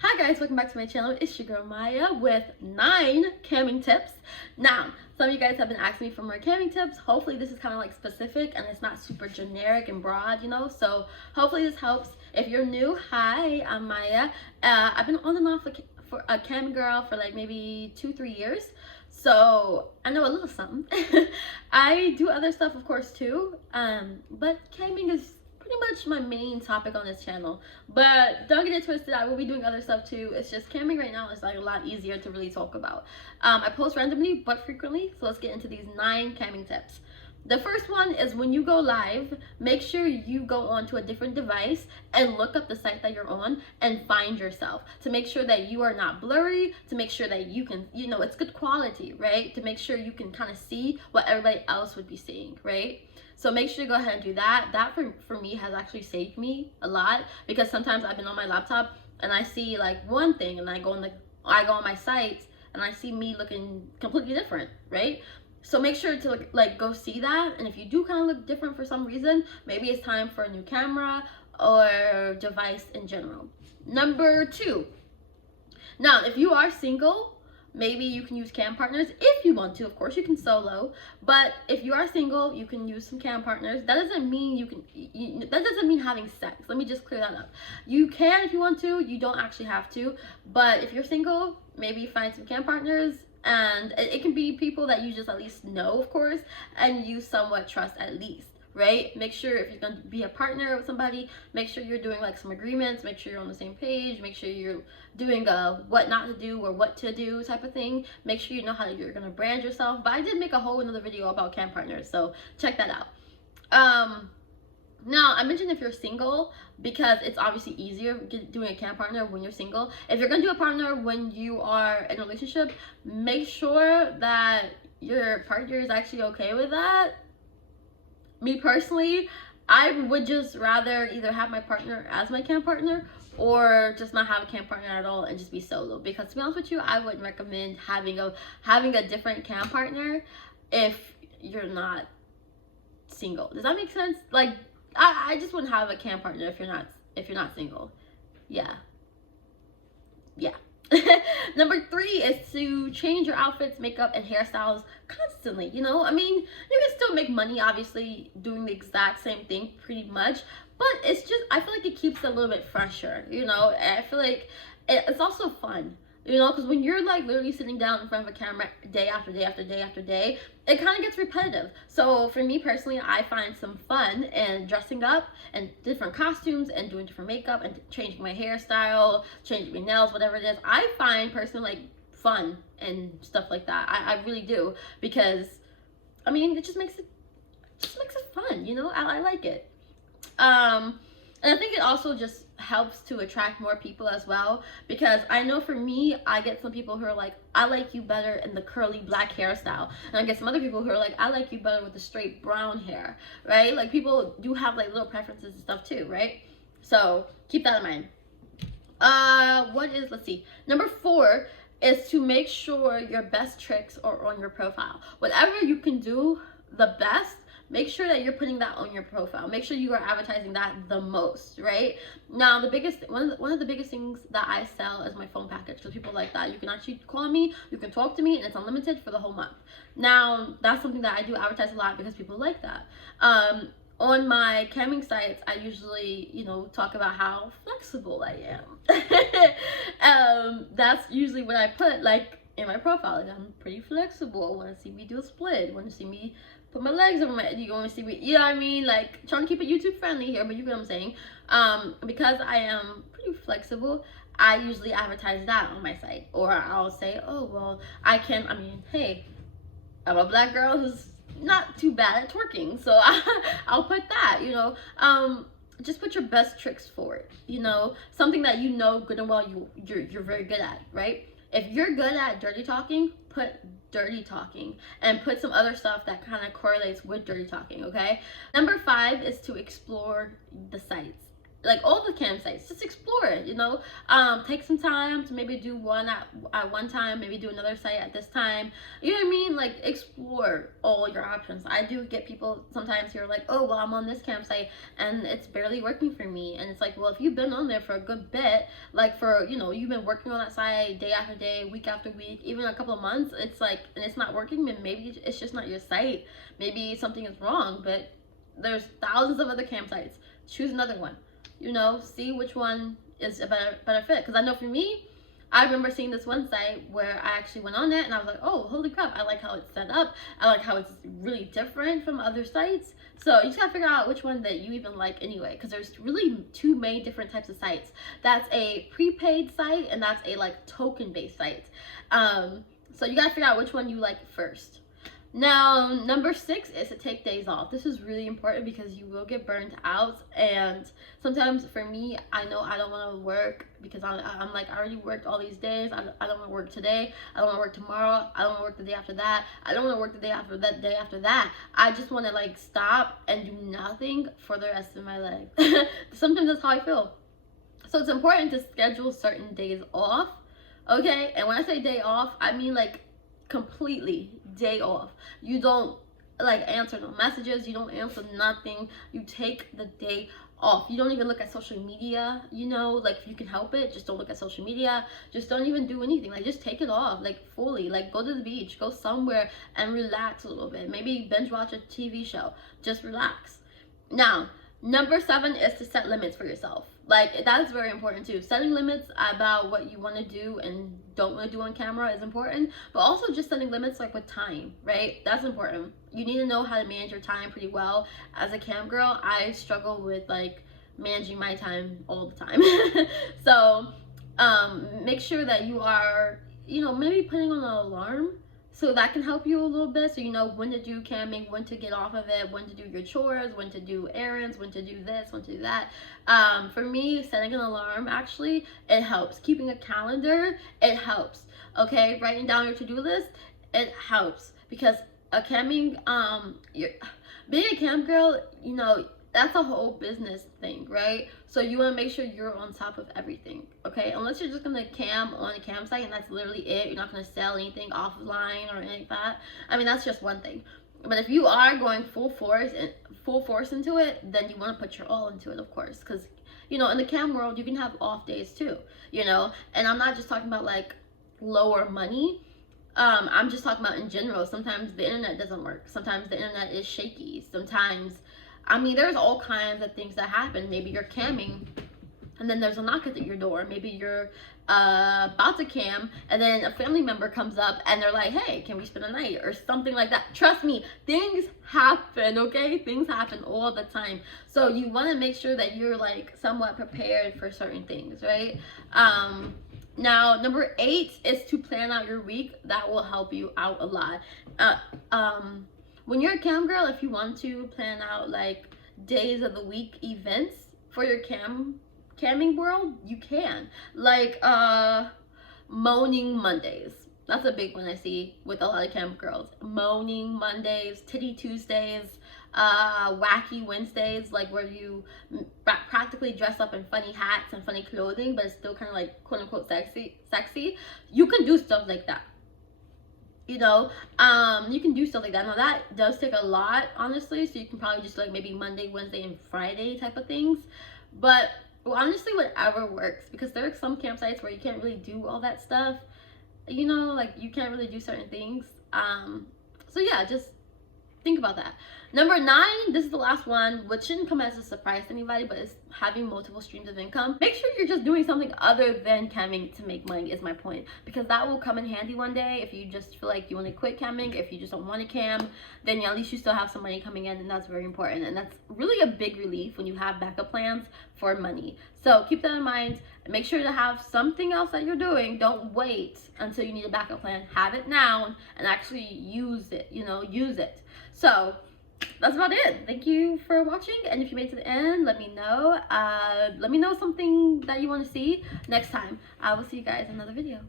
Hi guys, welcome back to my channel. It's your girl Maya with 9 camming tips. Now, some of you guys have been asking me for more camming tips. Hopefully this is kind of like specific and it's not super generic and broad, so hopefully this helps. If you're new, hi, I'm Maya. I've been on and off for a cam girl for like maybe 2-3 years, so I know a little something. I do other stuff of course too, but camming is pretty much my main topic on this channel. But don't get it twisted, I will be doing other stuff too. It's just camming right now is like a lot easier to really talk about. I post randomly but frequently, so let's get into these 9 camming tips. The first one is when you go live, make sure you go onto a different device and look up the site that you're on and find yourself, to make sure that you are not blurry, to make sure that you can, it's good quality, right? To make sure you can kind of see what everybody else would be seeing, right? So make sure to go ahead and do that. That for me has actually saved me a lot, because sometimes I've been on my laptop and I see like one thing and I go on my site and I see me looking completely different, right? So make sure to like go see that, and if you do kind of look different for some reason, maybe it's time for a new camera or device in general. Number 2. Now, if you are single, maybe you can use cam partners if you want to. Of course, you can solo, but if you are single, you can use some cam partners. That doesn't mean that doesn't mean having sex. Let me just clear that up. You can if you want to. You don't actually have to. But if you're single, maybe find some cam partners. And it can be people that you just at least know, of course, and you somewhat trust at least, right? Make sure if you're going to be a partner with somebody, make sure you're doing like some agreements, make sure you're on the same page, make sure you're doing a what not to do or what to do type of thing. Make sure you know how you're going to brand yourself. But I did make a whole another video about cam partners, so check that out. Now, I mentioned if you're single because it's obviously easier doing a cam partner when you're single. If you're going to do a partner when you are in a relationship, make sure that your partner is actually okay with that. Me personally, I would just rather either have my partner as my cam partner or just not have a cam partner at all and just be solo. Because to be honest with you, I wouldn't recommend having a different cam partner if you're not single. Does that make sense? Like, I just wouldn't have a cam partner if you're not single. Yeah. Number 3 is to change your outfits, makeup, and hairstyles constantly. I mean, you can still make money obviously doing the exact same thing pretty much, but it's just, I feel like it keeps it a little bit fresher. I feel like it's also fun. Because when you're like literally sitting down in front of a camera day after day after day after day, it kind of gets repetitive. So for me personally, I find some fun in dressing up and different costumes and doing different makeup and changing my hairstyle, changing my nails, whatever it is. I find personally like fun and stuff like that. I really do, because I mean, it just makes it fun. I like it. And I think it also just helps to attract more people as well, because I know for me, I get some people who are like, I like you better in the curly black hairstyle, and I get some other people who are like, I like you better with the straight brown hair, right? Like, people do have like little preferences and stuff too, right? So keep that in mind. Let's see, number 4 is to make sure your best tricks are on your profile. Whatever you can do the best, make sure that you're putting that on your profile. Make sure you are advertising that the most, right? Now, one of the biggest things that I sell is my phone package. So people like that, you can actually call me, you can talk to me, and it's unlimited for the whole month. Now, that's something that I do advertise a lot because people like that. On my camming sites, I usually, talk about how flexible I am. That's usually what I put, like, in my profile. Like, I'm pretty flexible. Want to see me do a split? Want to see me put my legs over my, you want to see me, I mean, like, trying to keep it YouTube friendly here, but you get what I'm saying. Because I am pretty flexible, I usually advertise that on my site. Or I'll say, oh, well, hey, I'm a black girl who's not too bad at twerking, so I'll put that, just put your best tricks forward, something that good and well you're very good at, right? If you're good at dirty talking, put dirty talking and put some other stuff that kind of correlates with dirty talking, okay? Number 5 is to explore the sites like all the campsites. Just explore it, you know. Take some time to maybe do one at one time, maybe do another site at this time. You know what I mean? Like, explore all your options. I do get people sometimes who are like, oh, well, I'm on this campsite and it's barely working for me. And it's like, well, if you've been on there for a good bit, like for, you know, you've been working on that site day after day, week after week, even a couple of months, it's like, and it's not working, then maybe it's just not your site. Maybe something is wrong, but there's thousands of other campsites. Choose another one. You know, see which one is a better fit. Because I know for me, I remember seeing this one site where I actually went on it and I was like, oh, holy crap, I like how it's set up. I like how it's really different from other sites. So you just gotta figure out which one that you even like anyway, because there's really two main different types of sites. That's a prepaid site and that's a like token based site. So you gotta figure out which one you like first. Now, number 6 is to take days off. This is really important because you will get burned out, and sometimes for me, I know I don't want to work because I'm like, I already worked all these days. I don't want to work today. I don't want to work tomorrow. I don't want to work the day after that. I don't want to work the day after that, day after that. I just want to like stop and do nothing for the rest of my life. Sometimes that's how I feel. So it's important to schedule certain days off, okay? And when I say day off, I mean like completely day off. You don't like answer no messages, you don't answer nothing, you take the day off. You don't even look at social media, you know, like if you can help it, just don't look at social media, just don't even do anything, like just take it off, like fully, like go to the beach, go somewhere and relax a little bit, maybe binge watch a TV show, just relax. Now, number 7 is to set limits for yourself. Like, that is very important too. Setting limits about what you want to do and don't want to do on camera is important, but also just setting limits like with time, right? That's important. You need to know how to manage your time pretty well. As a cam girl, I struggle with like managing my time all the time. So make sure that you are, you know, maybe putting on an alarm, so that can help you a little bit, so you know when to do camming, when to get off of it, when to do your chores, when to do errands, when to do this, when to do that. For me, setting an alarm, actually, it helps. Keeping a calendar, it helps. Okay, writing down your to-do list, it helps. Because a camming, being a cam girl, you know, that's a whole business thing, right? So you want to make sure you're on top of everything, okay? Unless you're just gonna cam on a campsite and that's literally it, you're not gonna sell anything offline or anything like that. I mean, that's just one thing. But if you are going full force into it, then you want to put your all into it, of course, because you know, in the cam world, you can have off days too, you know. And I'm not just talking about like lower money. I'm just talking about in general. Sometimes the internet doesn't work. Sometimes the internet is shaky. Sometimes, I mean, there's all kinds of things that happen. Maybe you're camming and then there's a knock at your door. Maybe you're about to cam and then a family member comes up and they're like, hey, can we spend a night or something like that. Trust me, things happen, okay? Things happen all the time. So you want to make sure that you're like somewhat prepared for certain things, right? Now, number 8 is to plan out your week. That will help you out a lot. When you're a cam girl, if you want to plan out like days of the week events for your camming world, you can. Like moaning Mondays. That's a big one I see with a lot of cam girls. Moaning Mondays, titty Tuesdays, wacky Wednesdays, like where you practically dress up in funny hats and funny clothing, but it's still kind of like quote unquote sexy. You can do stuff like that. You know, you can do stuff like that. Now that does take a lot, honestly, so you can probably just like maybe Monday, Wednesday, and Friday type of things. But well, honestly, whatever works, because there are some campsites where you can't really do all that stuff. You know, like you can't really do certain things. So yeah, just think about that. Number 9, this is the last one, which shouldn't come as a surprise to anybody, but it's having multiple streams of income. Make sure you're just doing something other than camming to make money is my point, because that will come in handy one day. If you just feel like you want to quit camming, if you just don't want to cam, then at least you still have some money coming in, and that's very important. And that's really a big relief when you have backup plans for money. So keep that in mind. Make sure to have something else that you're doing. Don't wait until you need a backup plan. Have it now and actually use it, you know, use it. So that's about it. Thank you for watching, and if you made it to the end, let me know. Let me know something that you want to see next time. I will see you guys in another video.